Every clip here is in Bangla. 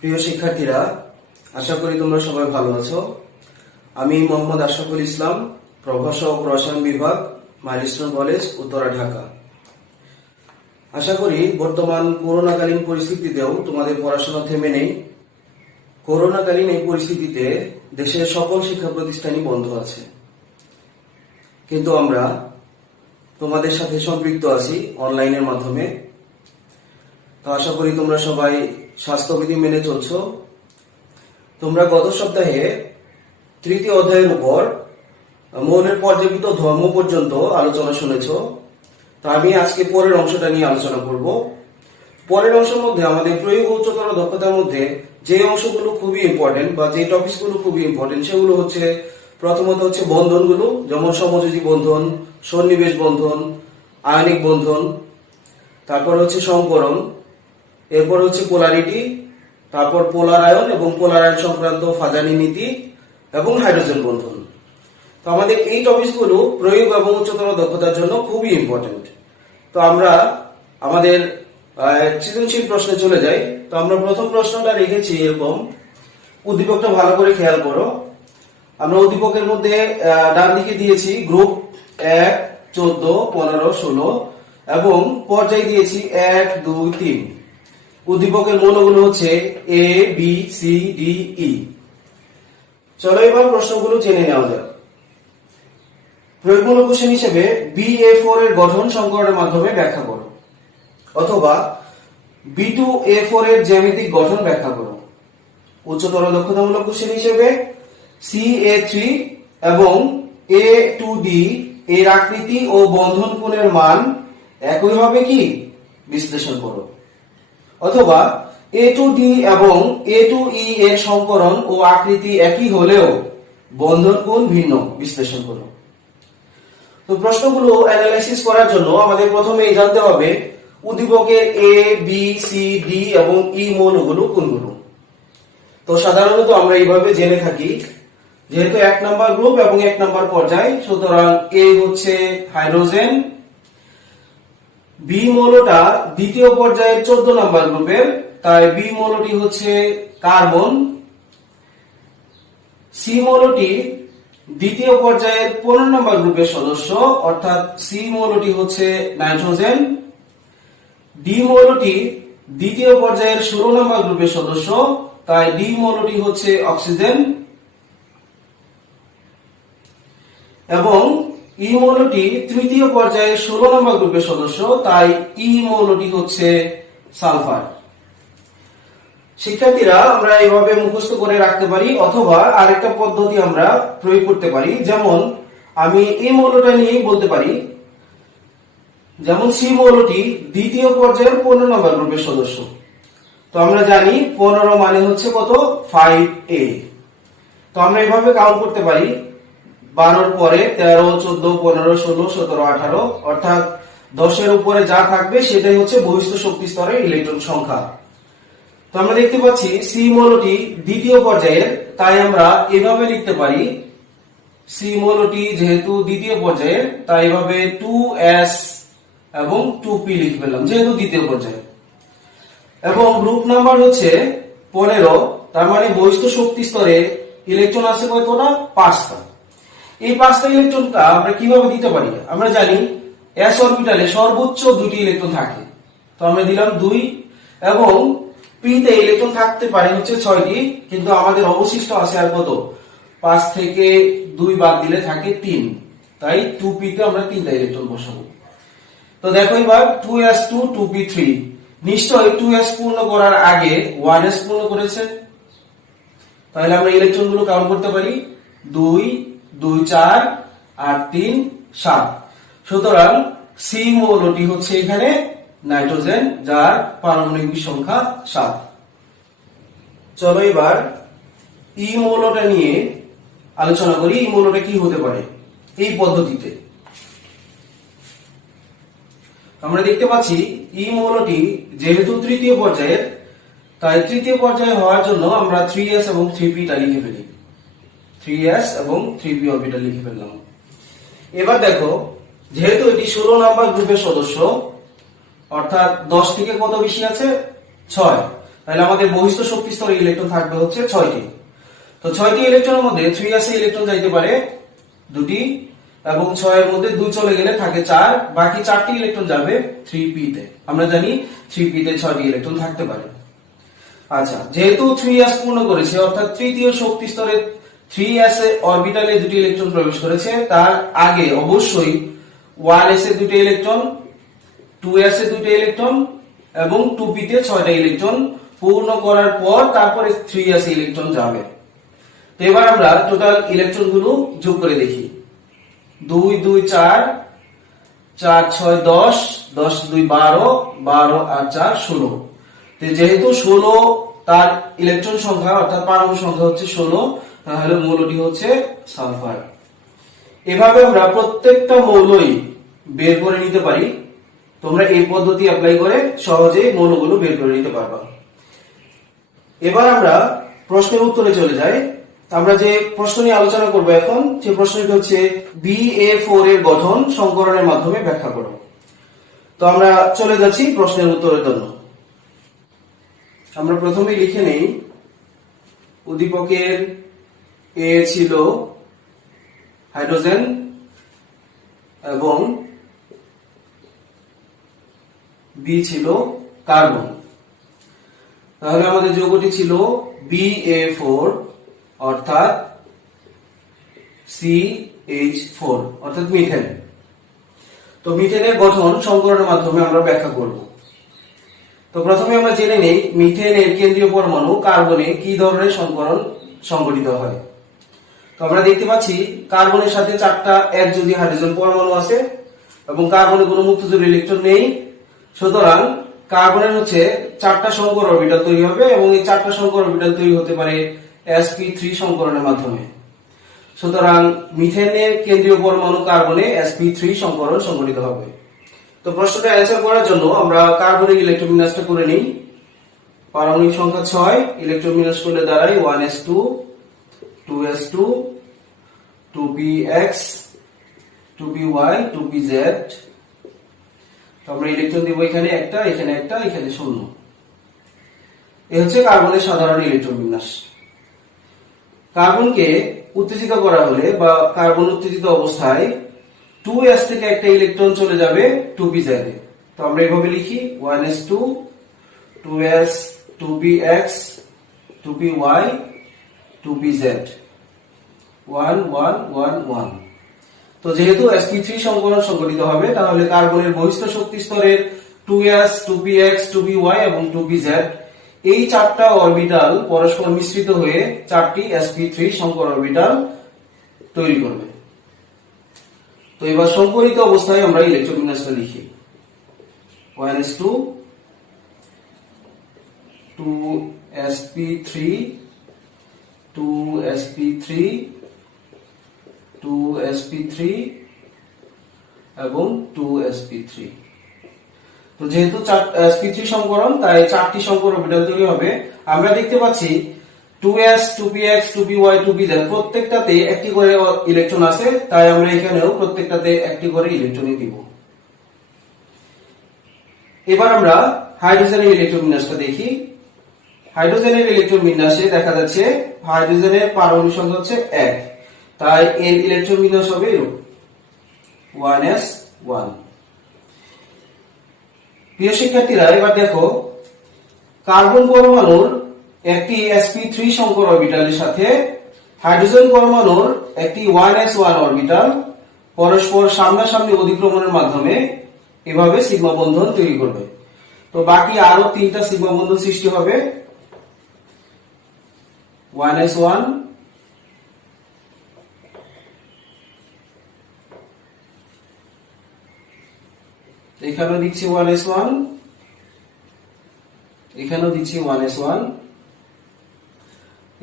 প্রিয় শিক্ষার্থীরা, আশা করি তোমরা সবাই ভালো আছো। আমি মোহাম্মদ আশরাফুল ইসলাম, প্রভাষক রসায়ন বিভাগ, মাইলস্টোন কলেজ, উত্তরা, ঢাকা। আশা করি বর্তমান করোনাকালীন পরিস্থিতিতেও তোমাদের পড়াশোনা থেমে নেই। করোনাকালীন এই পরিস্থিতিতে দেশের সকল শিক্ষা প্রতিষ্ঠানই বন্ধ আছে, কিন্তু আমরা তোমাদের সাথে সম্পৃক্ত আছি অনলাইনের মাধ্যমে। তো আশা করি তোমরা সবাই স্বাস্থ্যবিধি মেনে চলছো। তোমরা গত সপ্তাহে তৃতীয় অধ্যায়ের উপর মৌলের পর্যায়বৃত্ত ধর্ম পর্যন্ত আলোচনা শুনেছ। তো আমি আজকে পরের অংশটা নিয়ে আলোচনা করব। পরের অংশের মধ্যে আমাদের প্রয়োগ উচ্চতর দক্ষতার মধ্যে যে অংশগুলো খুবই ইম্পর্টেন্ট বা যে টপিকসগুলো খুবই ইম্পর্টেন্ট সেগুলো হচ্ছে, প্রথমত হচ্ছে বন্ধনগুলো, যেমন সমযোজী বন্ধন, সন্নিবেশ বন্ধন, আয়নিক বন্ধন, তারপর হচ্ছে সংকরণ, এরপর হচ্ছে পোলারিটি, তারপর পোলার আয়ন এবং পোলার আয়ন সংক্রান্ত ফাজানি নীতি এবং হাইড্রোজেন বন্ধন। তো আমাদের এই টপিকসগুলো প্রয়োগ এবং উচ্চতর দক্ষতার জন্য খুবই ইম্পর্টেন্ট। তো আমরা আমাদের সৃজনশীল প্রশ্নে চলে যাই। তো আমরা প্রথম প্রশ্নটা রেখেছি এরকম, উদ্দীপকটা ভালো করে খেয়াল করো। আমরা উদ্দীপকের মধ্যে ডান দিকে দিয়েছি গ্রুপ 1, 14, 15, 16 এবং পর্যায় দিয়েছি 1, 2, 3। উদ্দীপকের মৌলগুলো হচ্ছে এ, বি, সি, ডি, ই। চলো এবার প্রশ্নগুলো জেনে নেওয়া যাক। প্রয়োগমূলক কোশ্চেন হিসেবে BA4 এর গঠন সংকরণের মাধ্যমে ব্যাখ্যা করো, অথবা B2A4 এর জ্যামিতিক গঠন ব্যাখ্যা করো। উচ্চতর দক্ষতামূলক কোশ্চেন হিসেবে CA3 এবং A2D এর আকৃতি ও বন্ধন কোণের মান একই হবে কি বিশ্লেষণ করো, অথবা A2D এবং A2E এর সংকরণ ও আকৃতি একই হলেও বন্ধন কোণ ভিন্ন বিশ্লেষণ করো। তো প্রশ্নগুলো অ্যানালাইসিস করার জন্য আমাদের প্রথমেই জানতে হবে উদ্দীপকের A, B, C, D এবং E মৌলগুলো কোনগুলো। তো সাধারণত আমরা এইভাবে জেনে থাকি, যেহেতু 1 নাম্বার গ্রুপ এবং 1 নাম্বার পর্যায়, সুতরাং A হচ্ছে হাইড্রোজেন, B মৌলটা দ্বিতীয় পর্যায়ের 14 নাম্বার গ্রুপের, তাই B মৌলটি হচ্ছে কার্বন, C মৌলটি দ্বিতীয় পর্যায়ের 15 নম্বর গ্রুপের সদস্য, অর্থাৎ C মৌলটি হচ্ছে নাইট্রোজেন, D মৌলটি দ্বিতীয় পর্যায়ের 16 নম্বর গ্রুপের সদস্য, তাই D মৌলটি হচ্ছে অক্সিজেন, এবং E মৌলটি তৃতীয় পর্যায়ের 16 নম্বর গ্রুপের সদস্য, তাই E মৌলটি হচ্ছে সালফার। শিক্ষার্থীরা, আমরা এইভাবে মুখস্থ করে রাখতে পারি, অথবা আরেকটা পদ্ধতি আমরা প্রয়োগ করতে পারি। যেমন আমি এই মৌলটা নিয়ে বলতে পারি, যেমন C মৌলটি দ্বিতীয় পর্যায়ের 15 নম্বর গ্রুপের সদস্য। তো আমরা জানি 15 মানে হচ্ছে কত, 5A। তো আমরা এইভাবে কাউন্ট করতে পারি, 12 এর পরে 13, 14, 15, 16, 17, 18, অর্থাৎ 10 এর উপরে যা থাকবে সেটাই হচ্ছে বহিস্থ শক্তি স্তরের ইলেকট্রন সংখ্যা। তো আমরা দেখতে পাচ্ছি C মৌলটি দ্বিতীয় পর্যায়ের, তাই আমরা এভাবে লিখতে পারি, C মৌলটি যেহেতু দ্বিতীয় পর্যায়ের তাই এভাবে 2S এবং 2P লিখে ফেললাম, যেহেতু দ্বিতীয় পর্যায়ে। এবং গ্রুপ নাম্বার হচ্ছে 15, তার মানে বহিস্থ শক্তি স্তরে ইলেকট্রন আছে কতটা, 5টা। এই 5টা ইলেকট্রনটা আমরা কিভাবে দিতে পারি? আমরা জানি S অরবিটালে সর্বোচ্চ 2টি ইলেকট্রন থাকে, তো আমরা দিলাম 2, এবং P তে ইলেকট্রন থাকতে পারে হচ্ছে 6টি, কিন্তু আমাদের অবশিষ্ট আছে আর কত, 5 থেকে 2 বাদ দিলে থাকে 3, তাই 2P তে আমরা 3টা ইলেকট্রন বসাবো। তো দেখো এবার 2s2 2p3, নিশ্চয়ই 2s পূর্ণ করার আগে 1s পূর্ণ করেছে, তাহলে আমরা ইলেকট্রনগুলো কাউন্ট করতে পারি, 2, 2, 4 আর 3, 7। সুতরাং C মৌলটি হচ্ছে এখানে নাইট্রোজেন, যার পারমাণবিক সংখ্যা 7। চলো এবার E মৌলটা নিয়ে আলোচনা করি। E মৌলটা কি হতে পারে এই পদ্ধতিতে? আমরা দেখতে পাচ্ছি E মৌলটি যেহেতু তৃতীয় পর্যায়ের, তাই তৃতীয় পর্যায়ে হওয়ার জন্য আমরা 3s এবং 3p টা লিখে ফেলি, 3s এবং 3p অরবিটাল লিখে ফেললাম। এবার দেখো, যেহেতু এটি 16 নম্বর গ্রুপের সদস্য, অর্থাৎ 10 থেকে কত বেশি আছে, 6, তাহলে আমাদের বহিস্থ শক্তি স্তরে ইলেকট্রন থাকবে হচ্ছে 6টি। তো 6টি ইলেকট্রনের মধ্যে 3s এ ইলেকট্রন যাইতে পারে 2টি, এবং 6 এর মধ্যে 2 চলে গেলে থাকে 4, বাকি 4টি ইলেকট্রন যাবে 3p তে। আমরা জানি 3p তে 6টি ইলেকট্রন থাকতে পারে। আচ্ছা, যেহেতু 3s পূর্ণ করেছে, অর্থাৎ তৃতীয় শক্তি স্তরে 3s এ অরবিটালে 2টি ইলেকট্রন প্রবেশ করেছে, তার আগে অবশ্যই 1s এ 2টি ইলেকট্রন, 2s এ 2টি ইলেকট্রন এবং 2p তে 6টা ইলেকট্রন পূর্ণ করার পর তারপরে 3s এ ইলেকট্রন যাবে। তো এবার আমরা টোটাল ইলেকট্রন গুলো যোগ করে দেখি। 2 2 4, 4 6 10, 10 2 12, 12 আর 4 16। তো যেহেতু 16 তার ইলেকট্রন সংখ্যা অর্থাৎ পারমাণু সংখ্যা হচ্ছে 16, তাহলে মৌলটি হচ্ছে সালফার। এভাবে আমরা প্রত্যেকটা মৌলই বের করে নিতে পারি। তোমরা এই পদ্ধতি অ্যাপ্লাই করে সহজেই মৌলগুলো বের করে নিতে পারবা। এবার আমরা প্রশ্নের উত্তরে চলে যাই। আমরা যে প্রশ্ন নিয়ে আলোচনা করব এখন, সেই প্রশ্নটি হচ্ছে BA4 এর গঠন সংকরণের মাধ্যমে ব্যাখ্যা করো। তো আমরা চলে যাচ্ছি প্রশ্নের উত্তরের জন্য। আমরা প্রথমেই লিখে নেই, উদ্দীপকের A ছিল হাইড্রোজেন এবং B ছিল কার্বন। তাহলে আমাদের যৌগটি ছিল BA4 অর্থাৎ CH4 অর্থাৎ মিথেন। তো মিথেনের গঠন সংকরণের মাধ্যমে আমরা ব্যাখ্যা করব। তো প্রথমে আমরা জেনে নেই মিথেনের কেন্দ্রীয় পরমাণু কার্বনে কি ধরনের সংকরণ সংঘটিত হয়। তো আমরা দেখতে পাচ্ছি কার্বনের সাথে 4টা একযোজী হাইড্রোজেন পরমাণু আছে এবং কার্বনে কোনো মুক্তজোড় ইলেকট্রন নেই। সুতরাং কার্বনের হচ্ছে 4টা সংকর অরবিটাল তৈরি হবে এবং এই 4টা সংকর অরবিটাল তৈরি হতে পারে sp3 সংকরণের মাধ্যমে। সুতরাং মিথেনের কেন্দ্রীয় পরমাণু কার্বনে sp3 সংকরণ সংঘটিত হবে। তো প্রশ্নটা অ্যানসার করার জন্য আমরা কার্বনের ইলেকট্রন বিন্যাসটা করে নিই। পারমাণবিক সংখ্যা 6, ইলেকট্রন বিন্যাস করলে দাঁড়ায় 1s2, 2s2, 2px, 2py, 2pz। তো আমরা ইলেকট্রন দিব এখানে একটা, এখানে একটা, এখানে 0। এই হচ্ছে কার্বনের সাধারণ ইলেকট্রন বিন্যাস। কার্বনকে উত্তেজিত করা হলে বা কার্বন উত্তেজিত অবস্থায় 2s থেকে একটা ইলেকট্রন চলে যাবে 2pz এ। তো আমরা এইভাবে লিখি 1s2, 2s, 2px, 2py, 2pz, 1 1 1 1। তো যেহেতু sp3 সংকরণ সংঘটিত হবে, তাহলে কার্বনের বহিস্থ শক্তি স্তরের 2s, 2px, 2py এবং 2pz এই 4টা অরবিটাল পরস্পর মিশ্রিত হয়ে 4টি sp3 সংকর অরবিটাল তৈরি করবে। তো এবার সংকরিত অবস্থায় আমরা ইলেকট্রন বিন্যাসটা লিখি। 1s2, 2sp3, 2sp3, 2sp3 এবং 2sp3। তো যেহেতু sp3 সংকরণ, তাই 4টি সংকর অরবিটাল তৈরি হবে। আমরা দেখতে পাচ্ছি 2s, 2px, 2py, 2pz প্রত্যেকটাতে একটি করে ইলেকট্রন আছে, তাই আমরা এখানেও প্রত্যেকটাতে একটি করে ইলেকট্রন দিব। এবার আমরা হাইড্রোজেনের ইলেকট্রন বিন্যাসটা দেখি। হাইড্রোজেনের ইলেকট্রন বিন্যাসে দেখা যাচ্ছে হাইড্রোজেনের পারমাণবিক সংখ্যা হচ্ছে 1, তাই এর ইলেকট্রন বিন্যাস হবে এরকম 1s1। প্রিয় শিক্ষার্থীরা, এবার দেখো কার্বন পরমাণুর একটি sp3 সংকর অরবিটালের সাথে হাইড্রোজেন পরমাণুর একটি 1s1 অরবিটাল পরস্পর সামনাসামনি অধিক্রমণের মাধ্যমে এভাবে সিগমা বন্ধন তৈরি করবে। তো বাকি আরো 3টা সিগমা বন্ধন সৃষ্টি হবে। 1s1, এখানেও দিচ্ছি 1s1, এখানেও দিচ্ছি 1s1,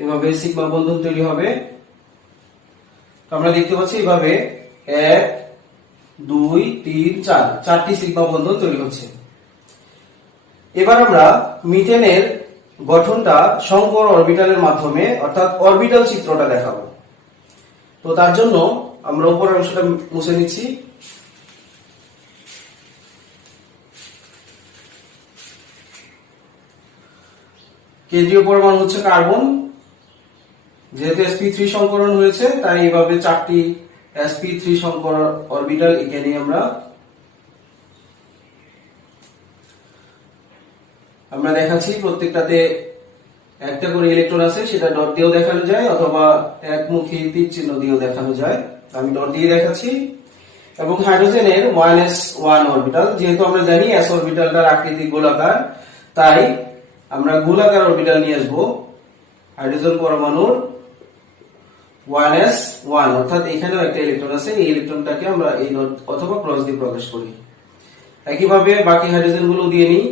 এভাবে সিগমা বন্ধন তৈরি হবে। আমরা দেখতে পাচ্ছি এভাবে 1 2 3 4 4টি সিগমা বন্ধন তৈরি হচ্ছে। এবার আমরা মিথেনের গঠনটা সংকর অরবিটালের মাধ্যমে অর্থাৎ অরবিটাল চিত্রটা দেখাবো। তো তার জন্য আমরা উপরের অংশটা মুছে নিচ্ছি। কেন্দ্রীয় পরমাণু হচ্ছে কার্বন, যেহেতু sp3 সংকরণ হয়েছে তাই এইভাবে 4টি sp3 সংকরণ অরবিটাল এখানে আমরা দেখাচ্ছি। প্রত্যেকটাতে একটা করে ইলেকট্রন আছে, সেটা ডট দিয়েও দেখানো যায় অথবা একমুখী তীর চিহ্ন দিয়েও দেখানো যায়। আমি ডট দিয়ে দেখাচ্ছি। এবং হাইড্রোজেনের 1s1 অরবিটাল, যেহেতু আমরা জানি s অরবিটালটার আকৃতি গোলাকার, তাই আমরা গোলাকার অরবিটাল নিয়ে আসবো হাইড্রোজেন পরমাণুর 1s1, অর্থাৎ এখানেও একটা ইলেকট্রন আছে, এই ইলেকট্রনটাকে আমরা এই ডট অথবা ক্রস দিয়ে প্রকাশ করি। একইভাবে বাকি হাইড্রোজেন গুলো দিয়ে নিই।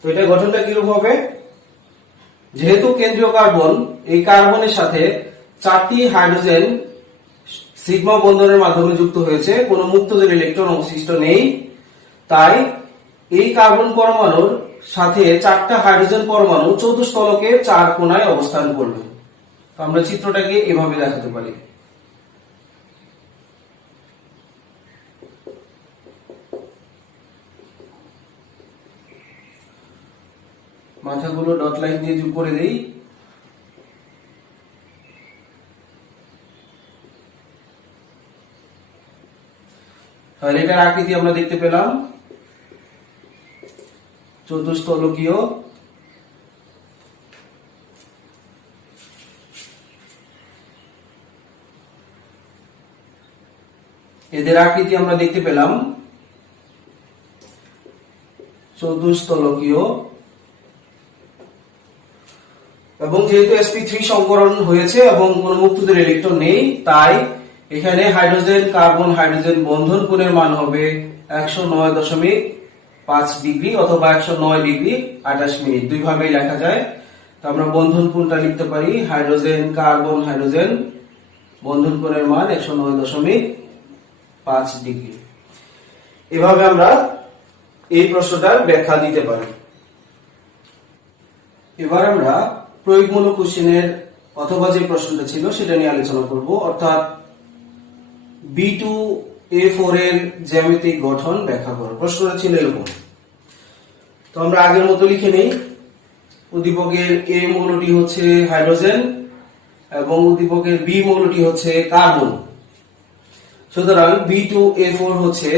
তো এটা গঠনটা কিরূপ হবে? যেহেতু কেন্দ্রীয় কার্বন, এই কার্বনের সাথে 4টি হাইড্রোজেন সিগমা বন্ধনের মাধ্যমে যুক্ত হয়েছে, কোনো মুক্তদের ইলেকট্রন অবশিষ্ট নেই, তাই এই কার্বন পরমাণুর সাথে 4টা হাইড্রোজেন পরমাণু চতুস্তলকের 4 কোণায় অবস্থান করবে। তো আমরা চিত্রটাকে এভাবে দেখাতে পারি। মাথাগুলো ডট লাইন দিয়ে যোগ করে দেই। তাহলে এটার আকৃতি আমরা দেখতে পেলাম চতুস্তলকীয়। এদের আকৃতি আমরা দেখতে পেলাম চতুস্তলকীয়। এবং যেহেতু sp3 সংকরণ হয়েছে এবং কোন মুক্তদের ইলেকট্রন নেই, তাই এখানে হাইড্রোজেন কার্বন হাইড্রোজেন বন্ধন কোণের মান হবে 109.5 ডিগ্রি অথবা 109 ডিগ্রি 28 মিনিট, দুই ভাবেই লেখা যায়। তো আমরা বন্ধন কোণটা লিখতে পারি হাইড্রোজেন কার্বন হাইড্রোজেন বন্ধন কোণের মান 109.5 ডিগ্রি। এভাবে আমরা এই প্রশ্নটার ব্যাখ্যা দিতে পারি। এবার আমরা প্রয়োগমূলক কোশ্চেনের অথবা যে প্রশ্নটা ছিল সেটা নিয়ে আলোচনা করব, অর্থাৎ B2A4 এর জ্যামিতিক গঠন ব্যাখ্যা করো। প্রশ্নটা ছিল এরকম। তো আমরা আগের মতো লিখে নেই। উদ্দীপকের A মৌলটি হচ্ছে হাইড্রোজেন এবং উদ্দীপকের B মৌলটি হচ্ছে কার্বন। সুতরাং B2A4 হচ্ছে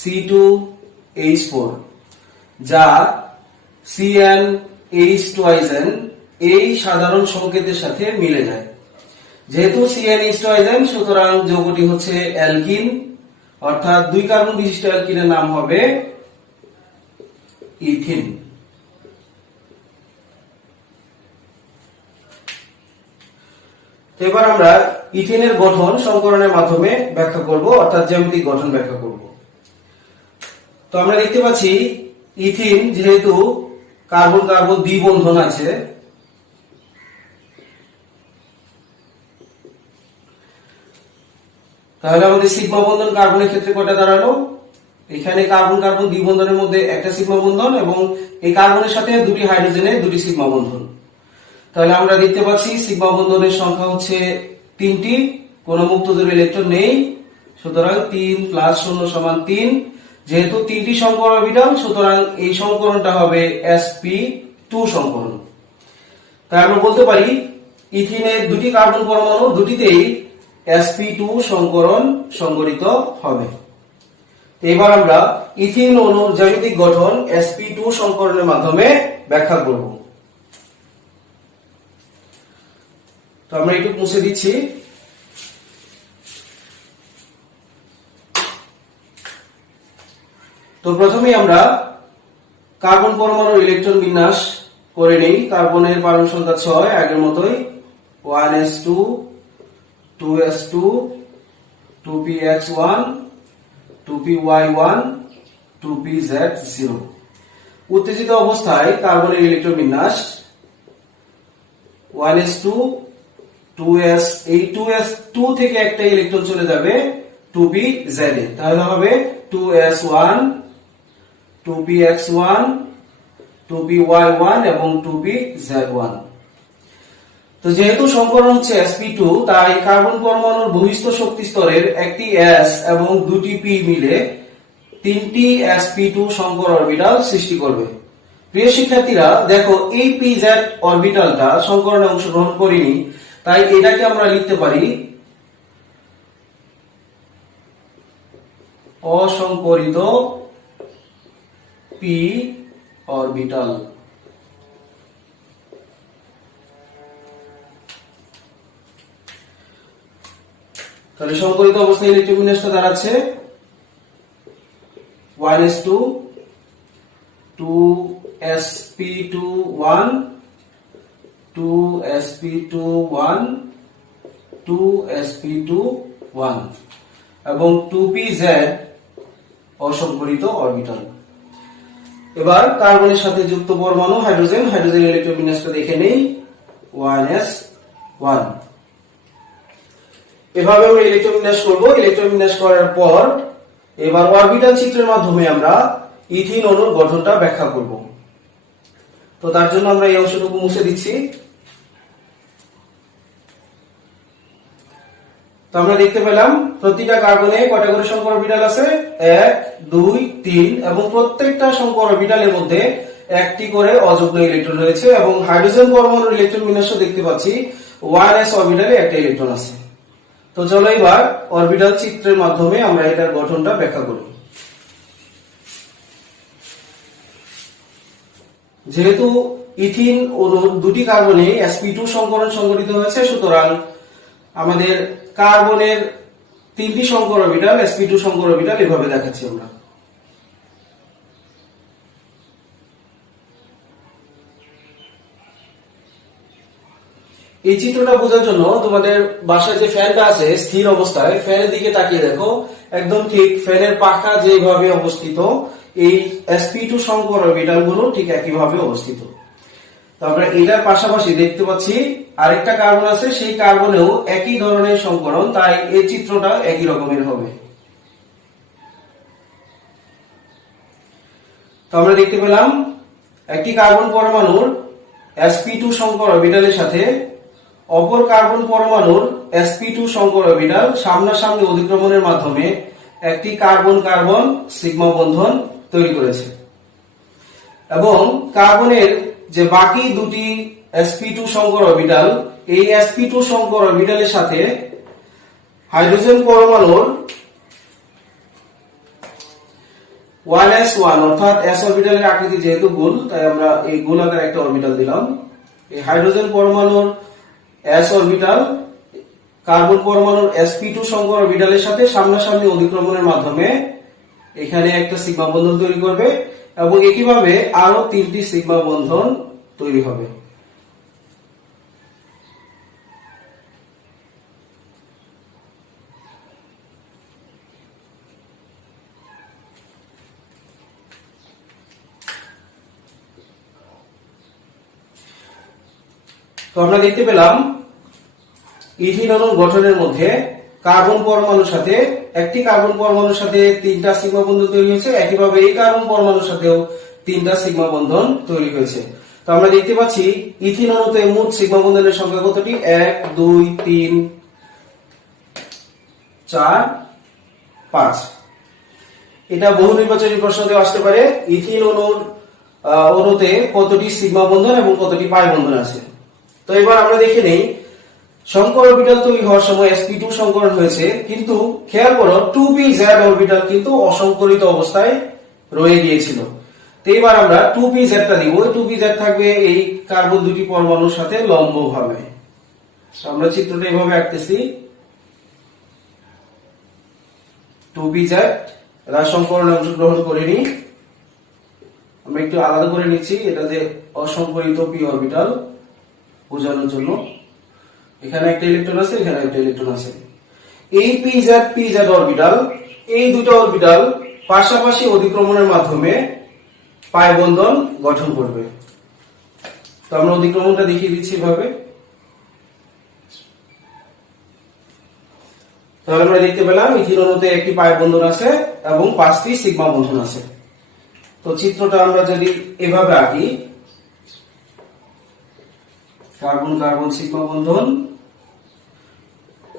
C2H4, যা CnH2n এই সাধারণ সংকেতের সাথে মিলে যায়। যেহেতু CnH2n, সুতরাং যৌগটি হচ্ছে অ্যালকিন, অর্থাৎ 2 কার্বন বিশিষ্ট অ্যালকিনের নাম হবে ইথিন। এবার আমরা ইথিনের গঠন সংকরণের মাধ্যমে ব্যাখ্যা করব, অর্থাৎ জ্যামিতিক গঠন ব্যাখ্যা করব। তো আমরা দেখতে পাচ্ছি ইথিন যেহেতু কার্বন কার্বন দ্বিবন্ধন আছে, তাহলে আমাদের সিগমা বন্ধন কার্বনের ক্ষেত্রে কয়টা দাঁড়ালো? এখানে কার্বন কার্বন দ্বিবন্ধনের মধ্যে একটা সিগমা বন্ধন এবং এই কার্বনের সাথে 2টি হাইড্রোজেনের 2টি সিগমা বন্ধন। তাহলে আমরা দেখতে পাচ্ছি সিগমা বন্ধনের সংখ্যা হচ্ছে 3টি, কোন মুক্তদের ইলেকট্রন নেই, সুতরাং 3 + 0 = 3। যেহেতু 3টি সংকর অরবিটাল, সুতরাং এই সংকরণটা হবে sp2 সংকরণ। তাই আমরা বলতে পারি ইথিনের 2টি কার্বন পরমাণু দুটিতেই sp2 সংকরণ সংঘটিত হবে। এবার আমরা ইথিন অণুর জ্যামিতিক গঠন sp2 সংকরণের মাধ্যমে ব্যাখ্যা করব। তো আমরা একটু মুছে দিচ্ছি। তো প্রথমেই আমরা কার্বন পরমাণুর ইলেকট্রন বিন্যাস করে নেই। কার্বনের পারমাণু সংখ্যা 6, আগের মতোই 1s2 2s2 2px1 2py1 2pz0। উত্তেজিত অবস্থায় কার্বনের ইলেকট্রন বিন্যাস 1s2 2s, এই 2s2 থেকে একটা ইলেকট্রন চলে যাবে 2pz এ, তাহলে হবে 2s1 2px1 2py1 এবং 2pz1। তো যেহেতু সংকরণ হচ্ছে sp2, তাই কার্বন পরমাণুর বহিস্থ শক্তি স্তরের একটি s এবং দুটি p মিলে 3টি sp2 সংকর অরবিটাল সৃষ্টি করবে। প্রিয় শিক্ষার্থীরা, দেখো এই pz অরবিটালটা সংকরণে অংশগ্রহণ করেনি, তাই এটাকে আমরা লিখতে পারি অসংকরিত p অরবিটাল। তাহলে সংকরিত অবস্থায় ইলেকট্রন বিন্যাসটা দাঁড়াচ্ছে 1s2 2sp2 1 2sp2 1 2sp2 1 এবং 2pz অসংকরিত অরবিটাল। এবার কার্বনের সাথে যুক্ত পরমাণু হাইড্রোজেন ইলেকট্রন বিন্যাসটা দেখে নেই 1s1। এভাবে আমরা ইলেকট্রন বিন্যাস করব। ইলেকট্রন বিন্যাস করার পর এবার অরবিটাল চিত্রের মাধ্যমে আমরা ইথিন অণুর গঠনটা ব্যাখ্যা করব। তো তার জন্য আমরা এই অংশটুকু মুছে দিচ্ছি। তো আমরা দেখতে পেলাম প্রতিটা কার্বনে কয়টা করে সংকর অরবিটাল আছে, 1 2 3, এবং প্রত্যেকটা সংকর অরবিটালের মধ্যে একটি করে অযুগ্ম ইলেকট্রন রয়েছে এবং হাইড্রোজেন পরমাণুর ইলেকট্রন বিন্যাসও দেখতে পাচ্ছি 1s অরবিটালে একটা ইলেকট্রন আছে। তো চলো এবার অরবিটাল চিত্রের মাধ্যমে আমরা এটার গঠনটা ব্যাখ্যা করি। যেহেতু ইথিন অণুর দুটি কার্বনে sp2 সংকরণ সংঘটিত হয়েছে, সুতরাং আমাদের কার্বনের 3টি সংকর অরবিটাল sp2 সংকর অরবিটাল এভাবে দেখাচ্ছি আমরা। এই চিত্রটা বোঝার জন্য তোমাদের বাসায় যে ফ্যানটা আছে স্থির অবস্থায়, ফ্যানের দিকে তাকিয়ে দেখো, একদম ঠিক ফ্যানের পাখা যেভাবে অবস্থিত এই sp2 সংকর অরবিটাল গুলো ঠিক একইভাবে অবস্থিত। তো আমরা এটার পাশাপাশি দেখতে পাচ্ছি আরেকটা কার্বন আছে, সেই কার্বনেও একই ধরনের সংকরণ, তাই এই চিত্রটা একই রকমের হবে। তো আমরা দেখতে পেলাম একটি কার্বন পরমাণুর sp2 সংকর অরবিটালের সাথে অপর কার্বন পরমাণুর sp2 সংকর অরবিটাল সামনাসামনি অধিক্রমণের মাধ্যমে একটি কার্বন কার্বন সিগমা বন্ধন তৈরি করেছে, এবং কার্বনের যে বাকি দুটি sp2 সংকর অরবিটাল, এই sp2 সংকর অরবিটালের সাথে হাইড্রোজেন পরমাণুর 1s1 অর্থাৎ s অরবিটালের আকৃতি যেহেতু গোল, তাই আমরা এই গোলাকার একটা অরবিটাল দিলাম। এই হাইড্রোজেন পরমাণুর s অরবিটাল কার্বন পরমাণুর sp2 সংকর অরবিটালের সাথে সামনাসামনি অধিক্রমণের মাধ্যমে এখানে একটা সিগমা বন্ধন তৈরি করবে, এবং একইভাবে আরো 3টি সিগমা বন্ধন তৈরি হবে। তো আমরা দেখতে পেলাম ইথিন অণুর গঠনের মধ্যে কার্বন পরমাণুর সাথে একটি কার্বন পরমাণুর সাথে 3টা সিগমা বন্ধন তৈরি হয়েছে, একইভাবে এই কার্বন পরমাণুর সাথেও 3টা সিগমা বন্ধন তৈরি হয়েছে। তো আমরা দেখতে পাচ্ছি ইথিন অণুতে মোট সিগমা বন্ধনের সংখ্যা কতটি, 1 2 3 4 5। এটা বহু নির্বাচনী প্রশ্নতে আসতে পারে, ইথিন অণুতে কতটি সিগমা বন্ধন এবং কতটি পাই বন্ধন আছে। তো এবার আমরা দেখে নেই সংকর অরবিটাল তৈরি হওয়ার সময় sp2 সংকরণ হয়েছে, কিন্তু খেয়াল করো 2pz অরবিটাল কিন্তু অসংকরিত অবস্থায় রয়ে গিয়েছিল। তো এবার আমরা 2pz টা দিব। 2pz থাকবে এই কার্বন দুটি পরমাণুর সাথে লম্বভাবে। আমরা চিত্রটা এভাবে আঁকতেছি, 2pz এরা সংকরণে অংশগ্রহণ করেনি, আমরা একটু আলাদা করে নিচ্ছি, এটা যে অসংকরিত p অরবিটাল বোঝানোর জন্য। এখানে একটা ইলেকট্রন আছে, এখানে একটা ইলেকট্রন আছে। এই pz অরবিটাল, এই দুটো অরবিটাল পাশাপাশি অধিক্রমণের মাধ্যমে পাই বন্ধন গঠন করবে। তো আমরা অধিক্রমণটা দেখিয়ে দিচ্ছি এভাবে। তাহলে আমরা দেখতে পেলাম ইথিন অণুতে একটি পাই বন্ধন আছে এবং 5টি সিগমা বন্ধন আছে। তো চিত্রটা আমরা যদি এভাবে আঁকি, কার্বন কার্বন সিগমা বন্ধন,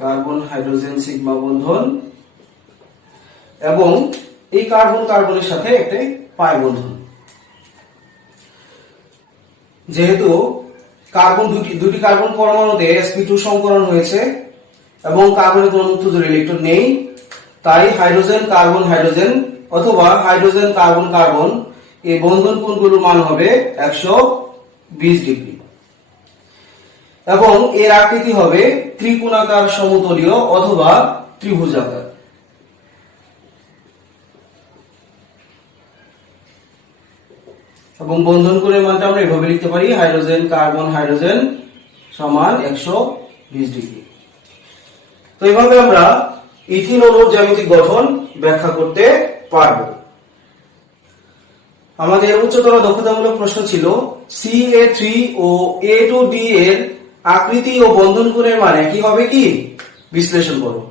কার্বন হাইড্রোজেন সিগমা বন্ধন, এবং এই কার্বন কার্বনের সাথে একটা পাই বন্ধন। যেহেতু কার্বন দুটি কার্বন পরমাণুতে sp2 সংকরণ হয়েছে এবং কার্বনের কোনো মুক্ত জোড় ইলেকট্রন নেই, তাই হাইড্রোজেন কার্বন হাইড্রোজেন অথবা হাইড্রোজেন কার্বন কার্বন এই বন্ধন কোণগুলোর মান হবে 120 ডিগ্রি এবং এর আকৃতি হবে ত্রিকোণাকার সমতলীয় অথবা ত্রিভুজাকার। এবং বন্ধন কোণের মানটা আমরা এভাবে লিখতে পারি, হাইড্রোজেন কার্বন হাইড্রোজেন সমান 120 ডিগ্রি। তো এইভাবে আমরা ইথিন অণুর জ্যামিতিক গঠন ব্যাখ্যা করতে পারব। আমাদের উচ্চতর দক্ষতামূলক প্রশ্ন ছিল Ca3 ও A2D এর আকৃতি ও বন্ধন কোণের মান একই হবে কি, বিশ্লেষণ করো।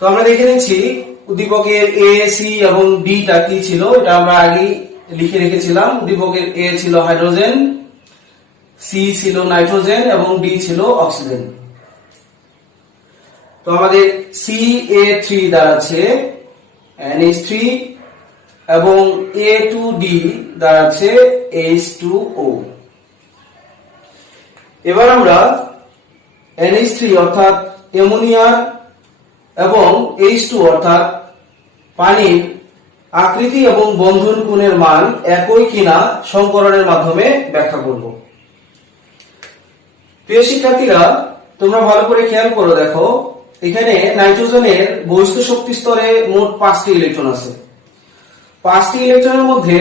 তো আমরা দেখে নিচ্ছি উদ্দীপকের A, C এবং D টা কি ছিল, এটা আমরা আগে লিখে রেখেছিলাম। উদ্দীপকের A ছিল হাইড্রোজেন, C ছিল নাইট্রোজেন এবং D ছিল অক্সিজেন। তো আমাদের Ca3 দাঁড়াচ্ছে NH3 এবং A2D দাঁড়াচ্ছে H2O। এবার আমরা NH3 অর্থাৎ অ্যামোনিয়ার এবং H2 অর্থাৎ পানির আকৃতি এবং বন্ধন কোণের মান একই কিনা সংকরণের মাধ্যমে ব্যাখ্যা করব। প্রিয় শিক্ষার্থীরা, তোমরা ভালো করে খেয়াল করে দেখো, এখানে নাইট্রোজেনের বহিস্থ শক্তি স্তরে মোট 5টি ইলেকট্রন আছে। 5টি ইলেকট্রনের মধ্যে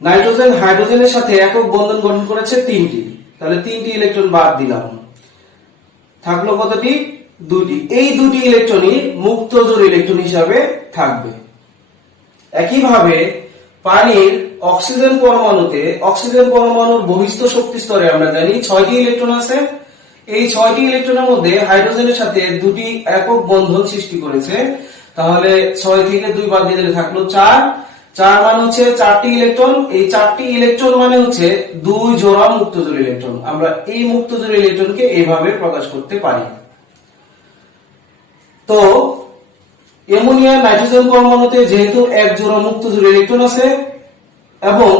নাইট্রোজেন হাইড্রোজেনের সাথে একক বন্ধন গঠন করেছে 3টি, তাহলে 3টি ইলেকট্রন বাদ দিলাম, থাকলো কতটি, 2টি। এই 2টি ইলেকট্রনই মুক্ত জোড় ইলেকট্রন হিসাবে থাকবে। একইভাবে পানির অক্সিজেন পরমাণুতে অক্সিজেন পরমাণুর বহিস্থ শক্তি স্তরে আমরা জানি 6টি ইলেকট্রন আছে। এই 6টি ইলেকট্রনের মধ্যে হাইড্রোজেনের সাথে 2টি একক বন্ধন সৃষ্টি করেছে, তাহলে 6 থেকে 2 বাদ দিলে থাকলো 4। 4 মানে হচ্ছে 4টি ইলেকট্রন। এই 4টি ইলেকট্রন মানে হচ্ছে 2 জোড়া মুক্ত জোড় ইলেকট্রন। আমরা এই মুক্ত জোড় ইলেকট্রনকে এইভাবে প্রকাশ করতে পারি। তো অ্যামোনিয়া নাইট্রোজেন পরমাণুতে যেহেতু এক জোড়া মুক্ত জোড় ইলেকট্রন আছে এবং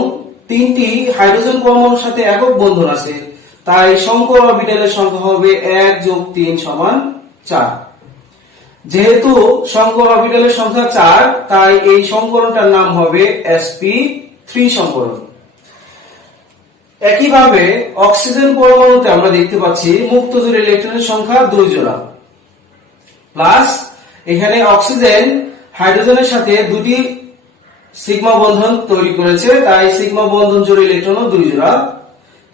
3টি হাইড্রোজেন পরমাণুর সাথে একক বন্ধন আছে, তাই সংকর অরবিটালের সংখ্যা হবে 1 + 3 = 4। যেহেতু সংকর অরবিটালের সংখ্যা 4, তাই এই সংকরণটার নাম হবে sp3 সংকরণ। একইভাবে অক্সিজেন পরমাণুতে আমরা দেখতে পাচ্ছি মুক্ত জোড় ইলেকট্রনের সংখ্যা 2 জোড়া, প্লাস এখানে অক্সিজেন হাইড্রোজেনের সাথে 2টি সিগমা বন্ধন তৈরি করেছে, তাই সিগমা বন্ধন জোড় ইলেকট্রনও 2 জোড়া,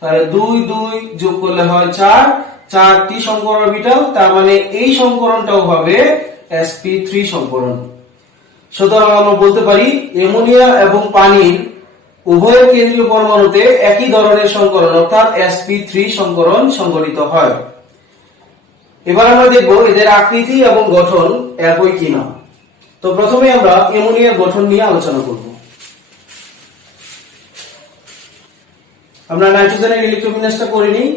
তাহলে 2 2 যোগ করলে হয় 4, 4টি সংকর অরবিটাল, তার মানে এই সংকরণটাও হবে sp3 সংকরণ। সুতরাং আমরা বলতে পারি অ্যামোনিয়া এবং পানির উভয়ের কেন্দ্রীয় পরমাণুতে একই ধরনের সংকরণ অর্থাৎ sp3 সংকরণ সংঘটিত হয়। এবার আমরা দেখব এদের আকৃতি এবং গঠন একই কিনা। তো প্রথমে আমরা অ্যামোনিয়ার গঠন নিয়ে আলোচনা করব। আমরা নাইট্রোজেনের ইলেকট্রোবিন্যাসটা করে নিই।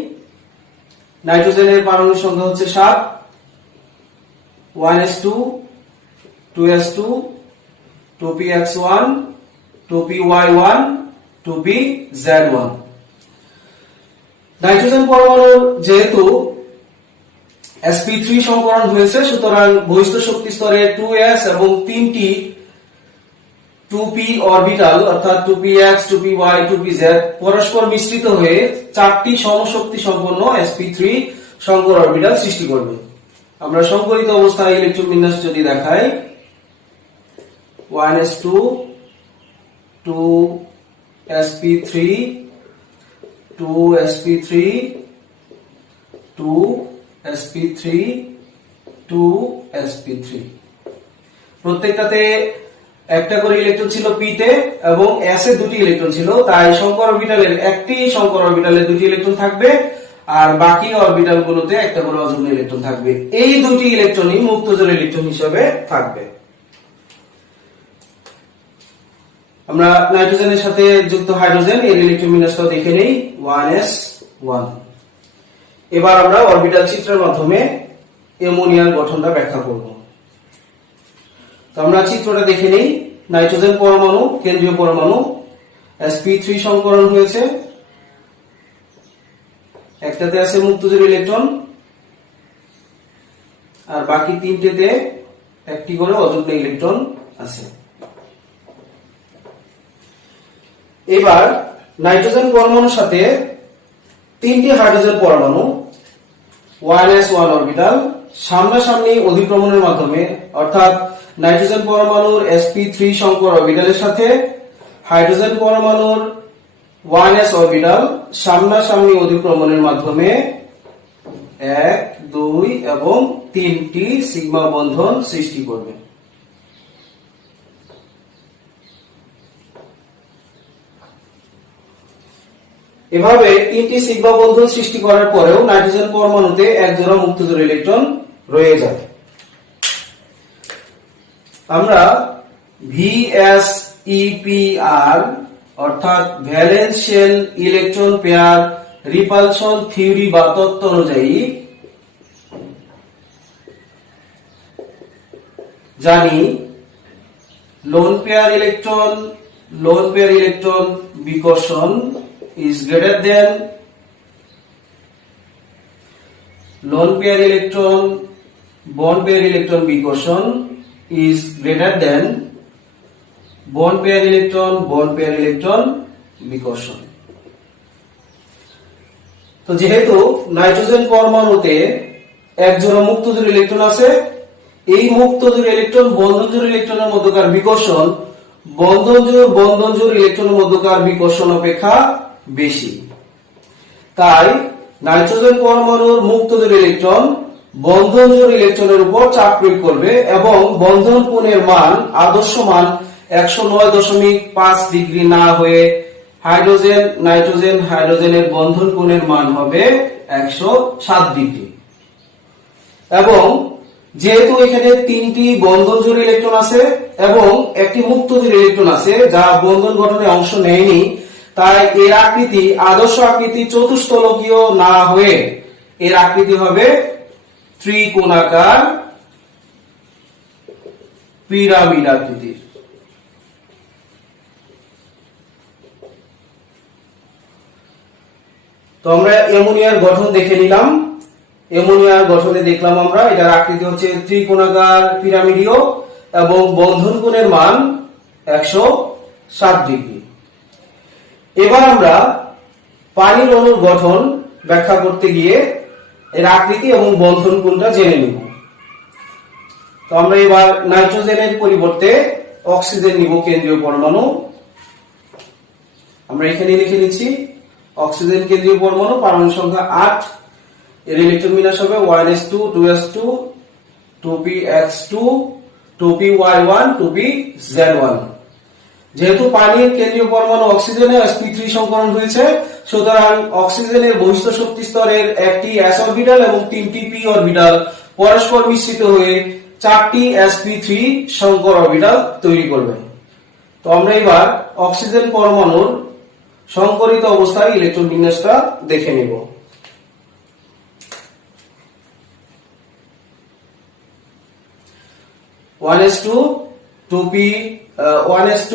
নাইট্রোজেনের পারমাণবিক সংখ্যা হচ্ছে 7, 1s2 2s2 2px1 2py1 2pz1। Nitrogen পরমাণুর যেহেতু sp3 সংকরণ হয়েছে, সুতরাং বহিস্থ শক্তি স্তরে 2s এবং 3টি 2p অরবিটাল অর্থাৎ 2px 2py 2pz পরস্পর মিশ্রিত হয়ে 4টি সমশক্তি সম্পন্ন sp3 সংকর অরবিটাল সৃষ্টি করবে। আমরা সংকরিত অবস্থায় ইলেকট্রন বিন্যাস যদি দেখাই, 1s2 2sp3 2sp3 2sp3 2sp3, প্রত্যেকটাতে একটা করে ইলেকট্রন ছিল p তে এবং s এ 2টি ইলেকট্রন ছিল, তাই সংকর অরবিটালের একটি সংকর অরবিটালে 2টি ইলেকট্রন থাকবে আর বাকি অরবিটাল গুলোতে একটা করে অযুগ্ম ইলেকট্রন থাকবে। এই 2টি ইলেকট্রনই মুক্ত জোড় ইলেকট্রন হিসেবে থাকবে। আমরা নাইট্রোজেনের সাথে যুক্ত হাইড্রোজেন এর ইলেকট্রন বিন্যাসটাও দেখে নেই, 1s1। এবার আমরা অরবিটাল চিত্রের মাধ্যমে অ্যামোনিয়ার গঠনটা ব্যাখ্যা করব। তো আমরা চিত্রটা দেখে নেই। নাইট্রোজেন পরমাণু, কেন্দ্রীয় পরমাণু, sp3 সংকরণ হয়েছে, একটাতে আছে মুক্তজোড় ইলেকট্রন আর বাকি তিনটেতে একটি করে অযুগ্ম ইলেকট্রন আছে। এবার নাইট্রোজেন পরমাণুর সাথে তিনটি হাইড্রোজেন পরমাণু 1s1 অরবিটাল সামনাসামনি অধিক্রমণের মাধ্যমে, অর্থাৎ নাইট্রোজেন পরমাণুর sp3 সংকর অরবিটালের সাথে হাইড্রোজেন পরমাণুর 1s অরবিটাল সামনাসামনি অধিক্রমণের মাধ্যমে 1, 2 এবং 3টি সিগমা বন্ধন সৃষ্টি করবে। এভাবে 3টি সিগমা বন্ধন সৃষ্টি করার পরেও নাইট্রোজেন পরমাণুতে এক জোড়া মুক্তজোড় ইলেকট্রন রয়ে যায়। আমরা VSEPR অর্থাৎ valence shell electron pair repulsion theory বা তত্ত্ব অনুযায়ী জানি লোন পেয়ার ইলেকট্রন বিকর্ষণ is greater than lone pair electron bond pair electron বিকর্ষণ is greater than bond pair electron বিকর্ষণ। তো যেহেতু নাইট্রোজেন পরমাণুতে এক জোড়া মুক্তজোড় ইলেকট্রন আছে, এই মুক্তজোড় ইলেকট্রন বন্ধনজোড় ইলেকট্রনের মধ্যকার বিকর্ষণ বন্ধনজোড় ইলেকট্রনের মধ্যকার বিকর্ষণ অপেক্ষা বেশি। তাই নাইট্রোজেন পরমাণুর মুক্তজোড় ইলেকট্রন বন্ধনজোড় ইলেকট্রনের উপর চাপ প্রয়োগ করবে এবং বন্ধন কোণের মান আদর্শ মান 109.5 ডিগ্রি না হয়ে হাইড্রোজেনের বন্ধন কোণের মান হবে 107 ডিগ্রি। এবং যেহেতু এখানে 3টি বন্ধনজোড় ইলেকট্রন আছে এবং একটি মুক্তজোড় ইলেকট্রন আছে যা বন্ধন গঠনে অংশ নেয়নি, তাই এর আকৃতি আদর্শ আকৃতি চতুস্তলকীয় না হয়ে এর আকৃতি হবে ত্রিকোণাকার পিরামিড আকৃতির। তো আমরা অ্যামোনিয়ার গঠন দেখে নিলাম। অ্যামোনিয়ার গঠনে দেখলাম আমরা এটার আকৃতি হচ্ছে ত্রিকোণাকার পিরামিডীয় এবং বন্ধন কোণের মান 107 ডিগ্রি। এবার আমরা পানির অণুর গঠন ব্যাখ্যা করতে গিয়ে এর আকৃতি এবং বন্ধন কোণটা জেনে নিব। তো আমরা এবার নাইট্রোজেনের পরিবর্তে অক্সিজেন নিব কেন্দ্রীয় পরমাণু। আমরা এখানে লিখে নিচ্ছি অক্সিজেন কেন্দ্রীয় পরমাণু, পারমাণবিক সংখ্যা 8, এর ইলেকট্রন বিন্যাস হবে 1s2 2s2 2px2 2py1 2pz1। যেহেতু পানির কেন্দ্রীয় পরমাণু অক্সিজেনে sp3 সংকরণ হয়েছে, সুতরাং অক্সিজেনের বহিঃস্থ শক্তি স্তরের একটি s অরবিটাল এবং 3টি p অরবিটাল পরস্পর মিশ্রিত হয়ে 4টি sp3 সংকর অরবিটাল তৈরি করবে। তো আমরা এবার অক্সিজেন পরমাণুর সংকরিত অবস্থায় ইলেকট্রন বিন্যাসটা দেখে নেব। One s two 2p 1s2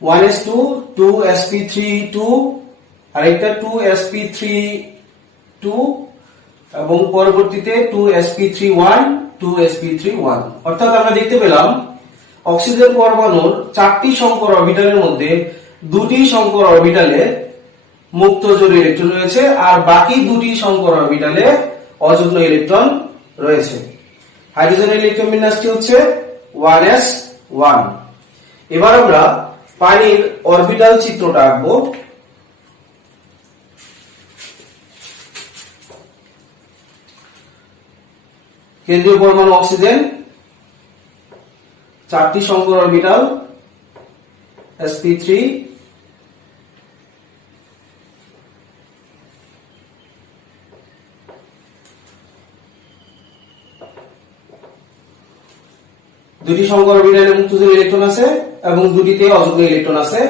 1s2 2sp3 2 আরেকটা 2sp3 2 এবং পরবর্তীতে 2sp3 1 2sp3 1। অর্থাৎ আমরা দেখতে পেলাম অক্সিজেন পরমাণুর 4টি সংকর অরবিটালের মধ্যে 2টি সংকর অরবিটালে মুক্তজোড় ইলেকট্রন রয়েছে আর বাকি 2টি সংকর অরবিটালে অযুগ্ম ইলেকট্রন রয়েছে। হাইড্রোজেনের ইলেকট্রন বিন্যাসটি হচ্ছে 1s1। এবার আমরা পানির অরবিটাল চিত্রটা আঁকবো। কেন্দ্রীয় পরমাণু অক্সিজেন, 4টি সংকর অরবিটাল sp3 1 দুটি সংকর অরবিটালে মুক্তজোড় ইলেকট্রন আছে এবং দুটিতে অযুগ্ম ইলেকট্রন আছে।